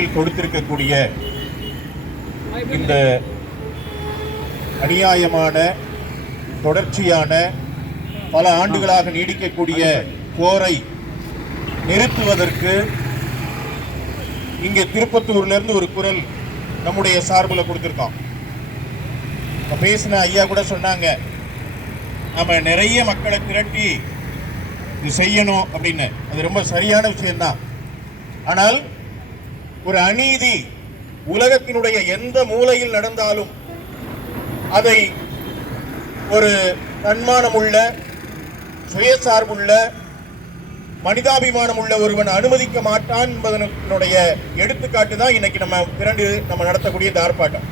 கொடுத்திருக்கக்கூடிய இந்த அநியாயமான தொடர்ச்சியான பல ஆண்டுகளாக நீடிக்கக்கூடிய போரை நிறுத்துவதற்கு இங்கே திருப்பத்தூர்ல இருந்து ஒரு குரல் நம்முடைய சார்பில் கொடுத்திருக்கோம். இப்போ பேசின ஐயா கூட சொன்னாங்க நம்ம நிறைய மக்களை திரட்டி இது செய்யணும் அப்படின்னு. அது ரொம்ப சரியான விஷயம்தான். ஆனால் ஒரு அநீதி உலகத்தினுடைய எந்த மூலையில் நடந்தாலும் அதை ஒரு தன்மானமுள்ள சுயசார்புள்ள மனிதாபிமானம் உள்ள ஒருவன் அனுமதிக்க மாட்டான் என்பதனுடைய எடுத்துக்காட்டு தான் இன்னைக்கு நம்ம திரண்டு நம்ம நடத்தக்கூடிய இந்த ஆர்ப்பாட்டம்.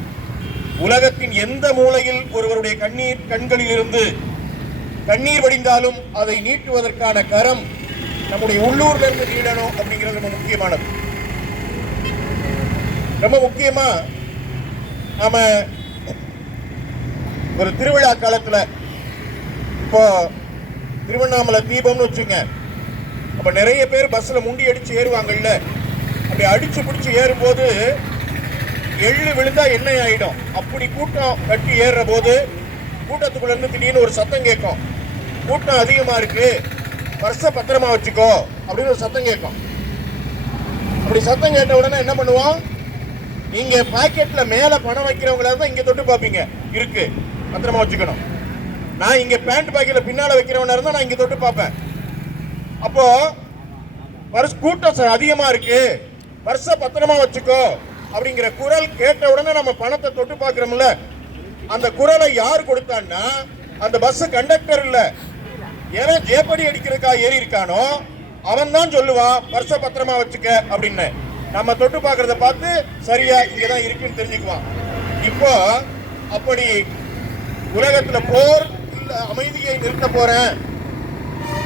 உலகத்தின் எந்த மூலையில் ஒருவருடைய கண்ணீர் கண்களில் இருந்து கண்ணீர் வடிந்தாலும் அதை நீட்டுவதற்கான கரம் நம்முடைய உள்ளூர்ல இருந்து நீடணும் அப்படிங்கிறது ரொம்ப முக்கியமானது. ரொம்ப முக்கியமாக நாம் ஒரு திருவிழா காலத்தில் இப்போ திருவண்ணாமலை தீபம்னு வச்சுங்க. அப்போ நிறைய பேர் பஸ்ஸில் முண்டி அடித்து ஏறுவாங்கல்ல. அப்படி அடித்து பிடிச்சி ஏறும்போது எள்ளு விழுந்தா எண்ணெய் ஆகிடும் அப்படி கூட்டம் கட்டி ஏறுற போது கூட்டத்துக்குள்ளேருந்து திடீர்னு ஒரு சத்தம் கேட்கும். கூட்டம் அதிகமாக இருக்குது பர்ஸ பத்திரமா வச்சுக்கோ அப்படின்னு ஒரு சத்தம் கேட்கும். அப்படி சத்தம் கேட்ட உடனே என்ன பண்ணுவோம்? நீங்க பாக்கெட்ல மேல பணம் வைக்கிறவங்களா தான் இங்க தொட்டு பார்ப்பீங்க. இருக்கு. பத்திரமா வச்சுக்கணும். நான் இங்க பேண்ட் பாக்கெட்ல பின்னால வைக்கிறவனா இருந்தா நான் இங்க தொட்டு பார்ப்பேன். அப்போ பர்ஸ் கூட்டம் ச- அதிகமா இருக்கு. பர்ஸ பத்திரமா வச்சுக்கோ அப்படிங்கிற குரல் கேட்ட உடனே நம்ம பணத்தை தொட்டு பார்க்குறோம்ல. அந்த குரலை யார் கொடுத்தான்னா அந்த பஸ் கண்டக்டர் இல்ல. ஏன்னா ஜேப்படி அடிக்கிறதுக்கா ஏறி இருக்கானோ அவன் தான் சொல்லுவான் பர்ச பத்திரமா வச்சுக்க அப்படின்னு. நம்ம தொட்டு பார்க்கறத பார்த்து சரியா இங்கே தான் இருக்குன்னு தெரிஞ்சுக்குவான். இப்போ அப்படி உலகத்தில் போர் அமைதியை நிறுத்த போறேன்.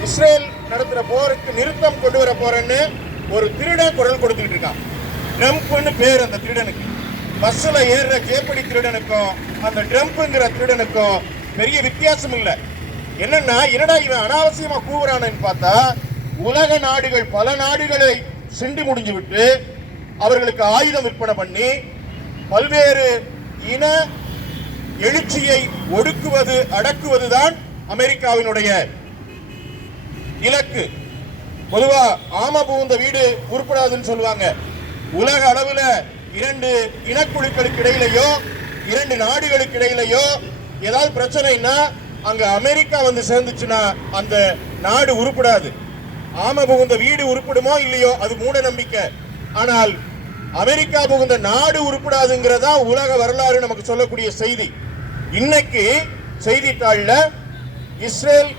இஸ்ரேல் நடத்துகிற போருக்கு நிறுத்தம் கொண்டு வர போறேன்னு ஒரு திருடன் குரல் கொடுத்துட்டு இருக்கான் ட்ரம்ப்னு பேர் அந்த திருடனுக்கு. பஸ்ஸில் ஏறுற ஜேப்படி திருடனுக்கும் அந்த ட்ரம்ப்ங்கிற திருடனுக்கும் பெரிய வித்தியாசம் இல்லை. என்னன்னா என்னடா இவன் அனாவசியமாக கூவுறானு பார்த்தா உலக நாடுகள் பல நாடுகளை சிண்டு முடிஞ்சு விட்டு அவர்களுக்கு ஆயுதம் விற்பனை பண்ணி பல்வேறு இன எழுச்சியை ஒடுக்குவது அடக்குவதுதான் அமெரிக்காவினுடைய இலக்கு. பொதுவா ஆம புகுந்த வீடு உருப்படாதுன்னு சொல்லுவாங்க. உலக அளவில் இரண்டு இனக்குழுக்களுக்கு இடையிலையோ இரண்டு நாடுகளுக்கு இடையிலையோ ஏதாவது பிரச்சனைன்னா அங்க அமெரிக்கா வந்து சேர்ந்துச்சுன்னா அந்த நாடு உருப்படாது. ஆம புகுந்த வீடு உருப்படுமோ இல்லையோ அது மூட நம்பிக்கை. ஆனால் அமெரிக்கா புகுந்த நாடு உருப்படாதுங்கிறதா உலக வரலாறு நமக்கு சொல்லக்கூடிய செய்தி. இன்னைக்கு செய்தித்தாளில் இஸ்ரேல்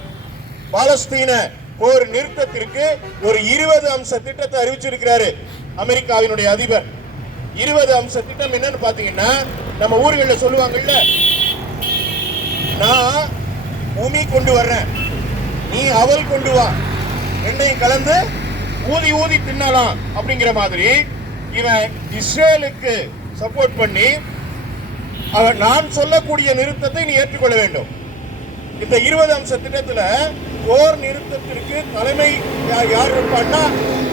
பாலஸ்தீன போர் நிறுத்தத்திற்கு ஒரு இருபது அம்ச திட்டத்தை அறிவிச்சிருக்கிறாரு அமெரிக்காவினுடைய அதிபர். இருபது அம்ச திட்டம் என்னன்னு பாத்தீங்கன்னா நம்ம ஊர்களில் சொல்லுவாங்கல்ல நான் உமி கொண்டு வர்றேன். நீ அவள் கொண்டு வா. ரெண்டையும் கலந்து ஊதி ஊதி தின்னலாம் அப்படிங்கிற மாதிரி இவன் இஸ்ரேலுக்கு சப்போர்ட் பண்ணி அவன் நான் சொல்லக்கூடிய நிறுத்தத்தை நீ ஏற்றுக்கொள்ள வேண்டும். இந்த இருபது அம்ச திட்டத்தில் போர் நிறுத்தத்திற்கு தலைமை யார் இருப்பான்னா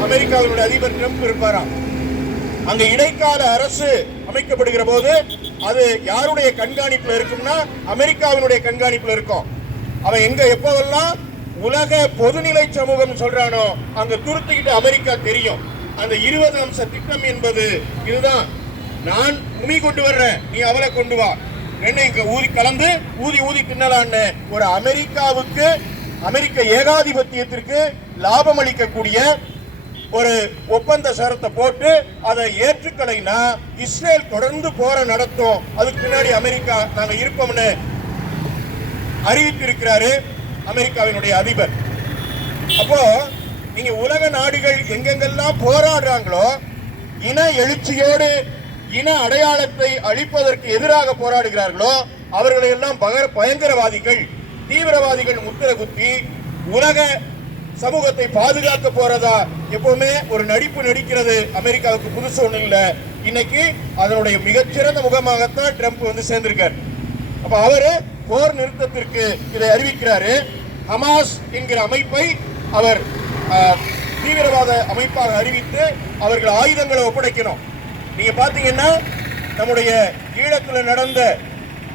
அமெரிக்காவினுடைய அதிபர் ட்ரம்ப் இருப்பாராம். அந்த இடைக்கால அரசு அமைக்கப்படுகிற போது அது யாருடைய கண்காணிப்பில் இருக்கும்னா அமெரிக்காவினுடைய கண்காணிப்பில் இருக்கும். அவன் எங்க எப்போவெல்லாம் உலக பொதுநிலை சமூகம் சொல்றானோ அங்க துருத்துக்கிட்டு அமெரிக்கா தெரியும். அந்த இருபது அம்ச திட்டம் என்பது இதுதான். நான் உமி கொண்டு வர்றேன் நீ அவளை கொண்டு வா. என்ன இங்க ஊதி கலந்து ஊதி ஊதி தின்னலான்னு ஒரு அமெரிக்காவுக்கு அமெரிக்க ஏகாதிபத்தியத்திற்கு லாபம் அளிக்கக்கூடிய ஒரு ஒப்பந்த சரத்தை போட்டு அதை ஏற்றுக்கலைன்னா இஸ்ரேல் தொடர்ந்து போற நடத்தும். அதுக்கு பின்னாடி அமெரிக்கா நாங்க இருப்போம்னு அறிவித்திருக்கிறாரு. அமெரிக்காவினுடைய அதிபர். அப்போ நீங்க உலக நாடுகள் எங்கெங்கெல்லாம் போராடுறாங்களோ இன எழுச்சியோடு இன அடையாளத்தை அழிப்பதற்கு எதிராக போராடுகிறார்களோ அவர்களை எல்லாம் பகர- பயங்கரவாதிகள் தீவிரவாதிகள் முத்திர குத்தி உலக சமூகத்தை பாதுகாக்க போறதா எப்பவுமே ஒரு நடிப்பு நடிக்கிறது அமெரிக்காவுக்கு புதுசு ஒண்ணு இல்ல. இன்னைக்கு அதனுடைய மிகச்சிறந்த முகமாகத்தான் ட்ரம்ப் வந்து சேர்ந்திருக்கார். அப்ப அவரு போர் நிறுத்தத்திற்கு இதை அறிவிக்கிறாரு. ஹமாஸ் என்கிற அமைப்பை அவர் தீவிரவாத அமைப்பாக அறிவித்து அவர்கள் ஆயுதங்களை ஒப்படைக்கணும். நீங்க பாத்தீங்கன்னா நம்முடைய ஈழத்தில் நடந்த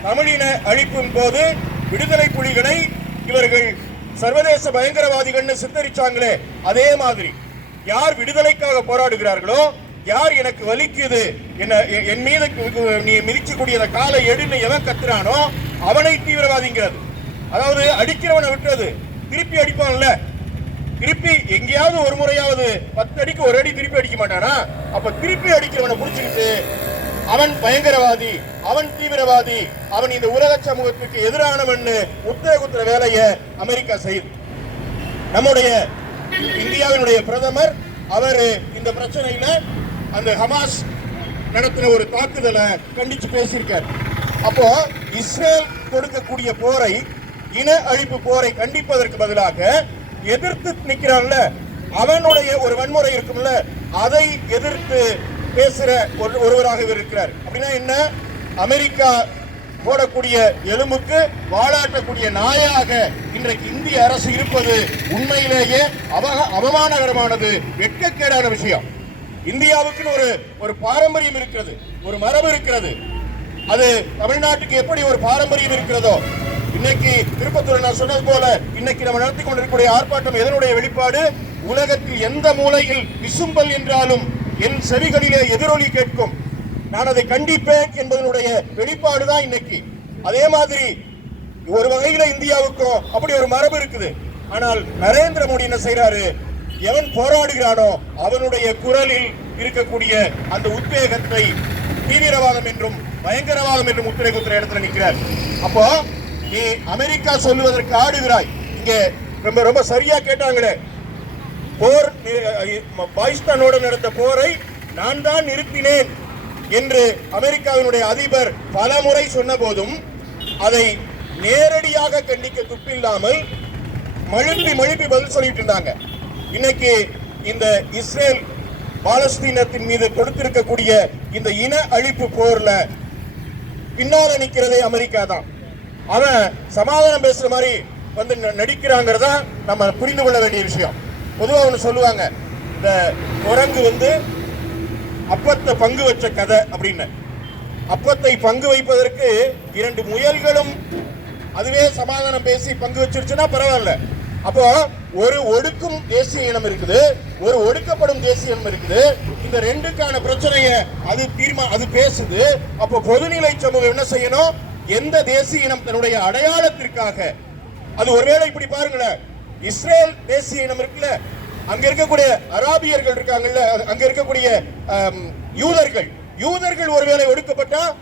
தமிழின அழிப்பின் போது விடுதலை புலிகளை இவர்கள் சர்வதேச பயங்கரவாதிகள்னு சித்தரிச்சாங்களே அதே மாதிரி. யார் விடுதலைக்காக போராடுகிறார்களோ யார் எனக்கு வலிக்குது என்ன எ- என் மீது நீ மிதிச்சக்கூடிய அந்த காலை எடுன்னு எவன் கத்துறானோ அவனை தீவிரவாதிங்கிறது. அதாவது அடிக்கிறவனை விட்டுறது. திருப்பி அடிப்பான்ல. திருப்பி எங்கேயாவது ஒரு முறையாவது பத்து அடிக்கு ஒரு அடி திருப்பி அடிக்க மாட்டானா? அப்ப திருப்பி அடிக்கிறவனை புடிச்சுக்கிட்டு அவன் பயங்கரவாதி அவன் தீவிரவாதி அவன் இந்த உலக சமூகத்துக்கு எதிரானவன் முத்திர குத்துற வேலையை அமெரிக்கா செய்யுது. நம்முடைய இந்தியாவினுடைய பிரதமர் அவர் இந்த பிரச்சனையில அந்த ஹமாஸ் நடத்தின ஒரு தாக்குதலை கண்டிச்சு பேசியிருக்கார். அப்போ இஸ்ரேல் கொடுக்கக்கூடிய போரை இன அழிப்பு போரை கண்டிப்பதற்கு பதிலாக எதிர்த்து நிற்கிறான்ல அவனுடைய ஒரு வன்முறை இருக்கும்ல அதை எதிர்த்து பேசுற ஒரு ஒருவராக இவர் இருக்கிறார். அப்படின்னா என்ன? அமெரிக்கா போடக்கூடிய எலும்புக்கு வாழாட்டக்கூடிய நாயாக இன்றைக்கு இந்திய அரசு இருப்பது உண்மையிலேயே அவக அவமானகரமானது வெட்கக்கேடான விஷயம். இந்தியாவுக்குன்னு ஒரு ஒரு பாரம்பரியம் இருக்கிறது ஒரு மரபு இருக்கிறது. அது தமிழ்நாட்டுக்கு எப்படி ஒரு பாரம்பரியம் இருக்கிறதோ இன்னைக்கு திருப்பத்தூர் நான் சொன்னது போல இன்னைக்கு நம்ம நடத்தி கொண்டிருக்கக்கூடிய ஆர்ப்பாட்டம் எதனுடைய வெளிப்பாடு? உலகத்தில் எந்த மூலையில் விசும்பல் என்றாலும் என் செவிகளிலே எதிரொலி கேட்கும். நான் அதை கண்டிப்பேன் என்பதனுடைய வெளிப்பாடு தான் இன்னைக்கு. அதே மாதிரி ஒரு வகையில இந்தியாவுக்கும் அப்படி ஒரு மரபு இருக்குது. ஆனால் நரேந்திர மோடி என்ன செய்றாரு? எவன் போராடுகிறானோ அவனுடைய குரலில் இருக்கக்கூடிய அந்த உத்வேகத்தை தீவிரவாதம் என்றும் பயங்கரவாதம் என்று முத்திரை குத்துற இடத்துல நிற்கிறார் அப்போ நீ அமெரிக்கா சொல்லுவதற்கு ஆடுகிறாய் இங்கே ரொம்ப ரொம்ப சரியா கேட்டாங்களே. போர் பாகிஸ்தானோடு நடந்த போரை நான் தான் நிறுத்தினேன் என்று அமெரிக்காவினுடைய அதிபர் பல முறை சொன்ன போதும் அதை நேரடியாக கண்டிக்க துப்பில்லாமல் மழுப்பி மழுப்பி பதில் சொல்லிட்டு இருந்தாங்க. இன்னைக்கு இந்த இஸ்ரேல் பாலஸ்தீனத்தின் மீது கொடுத்திருக்கக்கூடிய இந்த இன அழிப்பு போர்ல பின்னால நிக்கிறதே அமெரிக்கா தான். அவன் சமாதானம் பேசுற மாதிரி வந்து ந- நம்ம புரிந்து கொள்ள வேண்டிய விஷயம். பொதுவாக ஒன்று சொல்லுவாங்க இந்த குரங்கு வந்து அப்பத்தை பங்கு வச்ச கதை அப்படின்னு. அப்பத்தை பங்கு வைப்பதற்கு இரண்டு முயல்களும் அதுவே சமாதானம் பேசி பங்கு வச்சிருச்சுன்னா பரவாயில்ல. அப்போ ஒரு ஒடுக்கும் தேசிய இனம் இருக்குது ஒரு ஒடுக்கப்படும் தேசிய இனம் இருக்குது. இந்த ரெண்டுக்கான பிரச்சனையை அது தீர்மா அது பேசுது. அப்போ பொதுநிலை சமூகம் என்ன செய்யணும்? எந்த தேசிய இனம் தன்னுடைய அடையாளத்திற்காக அது ஒருவேளை இப்படி பாருங்களேன். இஸ்ரேல் தேசிய இனம் இருக்குல்ல அங்க இருக்கக்கூடிய அராபியர்கள் இருக்காங்கல்ல அது- அங்க இருக்கக்கூடிய யூதர்கள். யூதர்கள் ஒருவேளை ஒடுக்கப்பட்டா?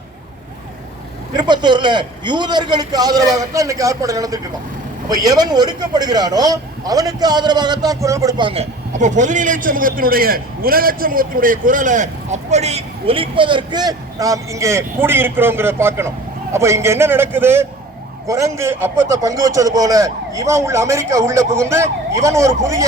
திருப்பத்தூர்ல யூதர்களுக்கு ஆதரவாகத்தான் இன்னைக்கு ஆர்ப்பாட்டம் நடந்துட்டு இருக்கோம். அப்ப எவன் ஒடுக்கப்படுகிறானோ அவனுக்கு ஆதரவாகத்தான் குரல் கொடுப்பாங்க. அப்ப பொதுநிலை சமூகத்தினுடைய உலக சமூகத்தினுடைய குரலை அப்படி ஒலிப்பதற்கு நாம் இங்கே கூடியிருக்கிறோங்கிறத பார்க்கணும். அப்ப இங்க என்ன நடக்குது? குரங்கு அப்பத்தை பங்கு வச்சது போல இவன் உள்ள அமெரிக்கா உள்ள புகுந்து இவன் ஒரு புதிய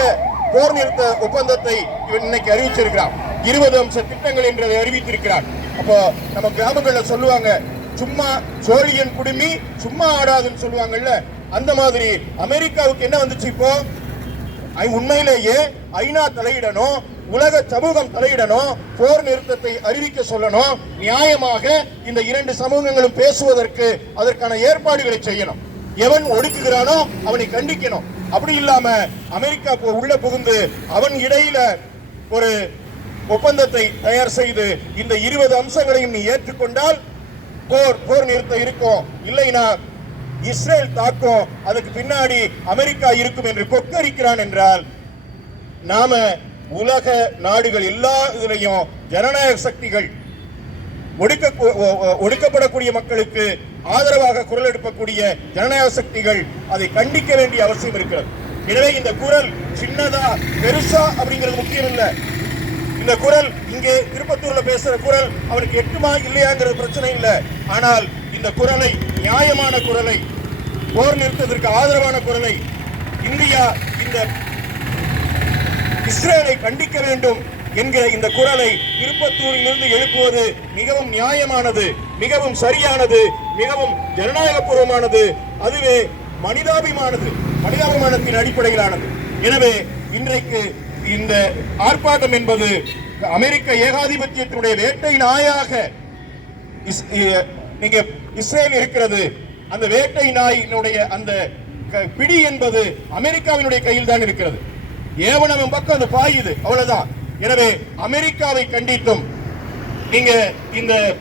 போர் நிறுத்த ஒப்பந்தத்தை இவன் இன்னைக்கு அறிவிச்சிருக்கிறான். இருபது அம்ச திட்டங்கள் என்றதை அறிவித்திருக்கிறான். அப்போ நம்ம கிராமங்களில் சொல்லுவாங்க சும்மா சோழியன் குடுமி சும்மா ஆடாதுன்னு சொல்லுவாங்கல்ல அந்த மாதிரி அமெரிக்காவுக்கு என்ன வந்துச்சு இப்போ? உண்மையிலேயே ஐநா தலையிடணும் உலக சமூகம் தலையிடணும் போர் நிறுத்தத்தை அறிவிக்க சொல்லணும் நியாயமாக இந்த இரண்டு சமூகங்களும் பேசுவதற்கு அதற்கான ஏற்பாடுகளை செய்யணும். எவன் ஒடுக்குகிறானோ அவனை கண்டிக்கணும். அப்படி இல்லாம அமெரிக்கா போ- உள்ள புகுந்து அவன் இடையில ஒரு ஒப்பந்தத்தை தயார் செய்து இந்த இருபது அம்சங்களையும் நீ ஏற்றுக்கொண்டால் போர் போர் நிறுத்தம் இருக்கும் இல்லைனா இஸ்ரேல் தாக்கும் அதுக்கு பின்னாடி அமெரிக்கா இருக்கும் என்று கொக்கரிக்கிறான் என்றால் நாம உலக நாடுகள் எல்லா இதுலையும் ஜனநாயக சக்திகள் ஒடுக்க ஒடுக்கப்படக்கூடிய மக்களுக்கு ஆதரவாக குரல் எடுக்கக்கூடிய ஜனநாயக சக்திகள் அதை கண்டிக்க வேண்டிய அவசியம் இருக்கிறது. எனவே இந்த குரல் சின்னதா பெருசா அப்படிங்கிறது முக்கியம் இல்லை. இந்த குரல் இங்கே திருப்பத்தூர்ல பேசுற குரல் அவனுக்கு எட்டுமா இல்லையாங்கிறது பிரச்சனை இல்லை. ஆனால் இந்த குரலை நியாயமான குரலை போர் நிறுத்தத்திற்கு ஆதரவான குரலை இந்தியா இந்த இஸ்ரேலை கண்டிக்க வேண்டும் என்கிற இந்த குரலை திருப்பத்தூரிலிருந்து எழுப்புவது மிகவும் நியாயமானது மிகவும் சரியானது மிகவும் ஜனநாயகபூர்வமானது அதுவே மனிதாபிமானது மனிதாபிமானத்தின் அடிப்படையிலானது. எனவே இன்றைக்கு இந்த ஆர்ப்பாட்டம் என்பது அமெரிக்க ஏகாதிபத்தியத்தினுடைய வேட்டை நாயாக நீங்க இஸ்ரேல் இருக்கிறது. அந்த வேட்டை நாயினுடைய அந்த க- பிடி என்பது அமெரிக்காவினுடைய கையில் தான் இருக்கிறது. ஏவனவன் பக்கம் அது பாயுது அவ்வளவுதான். எனவே அமெரிக்காவை கண்டித்தும் நீங்க இந்த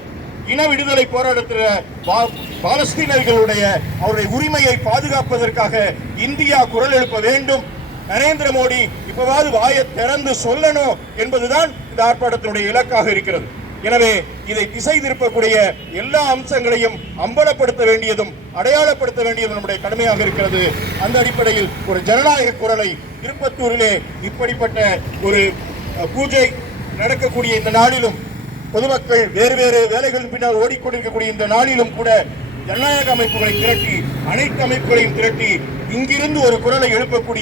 இன விடுதலை போராட்டத்தில் பா- பாலஸ்தீனர்களுடைய அவருடைய உரிமையை பாதுகாப்பதற்காக இந்தியா குரல் எழுப்ப வேண்டும். நரேந்திர மோடி இப்பவாது வாயை திறந்து சொல்லணும் என்பதுதான் இந்த ஆர்ப்பாட்டத்தினுடைய இலக்காக இருக்கிறது. எனவே இதை திசை திருப்பக்கூடிய எல்லா அம்சங்களையும் அம்பலப்படுத்த வேண்டியதும் அடையாளப்படுத்த வேண்டியதும் நம்முடைய கடமையாக இருக்கிறது. அந்த அடிப்படையில் ஒரு ஜனநாயக குரலை திருப்பத்தூரிலே இப்படிப்பட்ட ஒரு பூஜை நடக்கக்கூடிய இந்த நாளிலும் பொதுமக்கள் வேறு வேறு வேலைகளின் பின்னால் ஓடிக்கொண்டிருக்கக்கூடிய இந்த நாளிலும் கூட ஜனநாயக அமைப்புகளை திரட்டி அனைத்து அமைப்புகளையும் திரட்டி இங்கிருந்து ஒரு குரலை எழுப்பக்கூடிய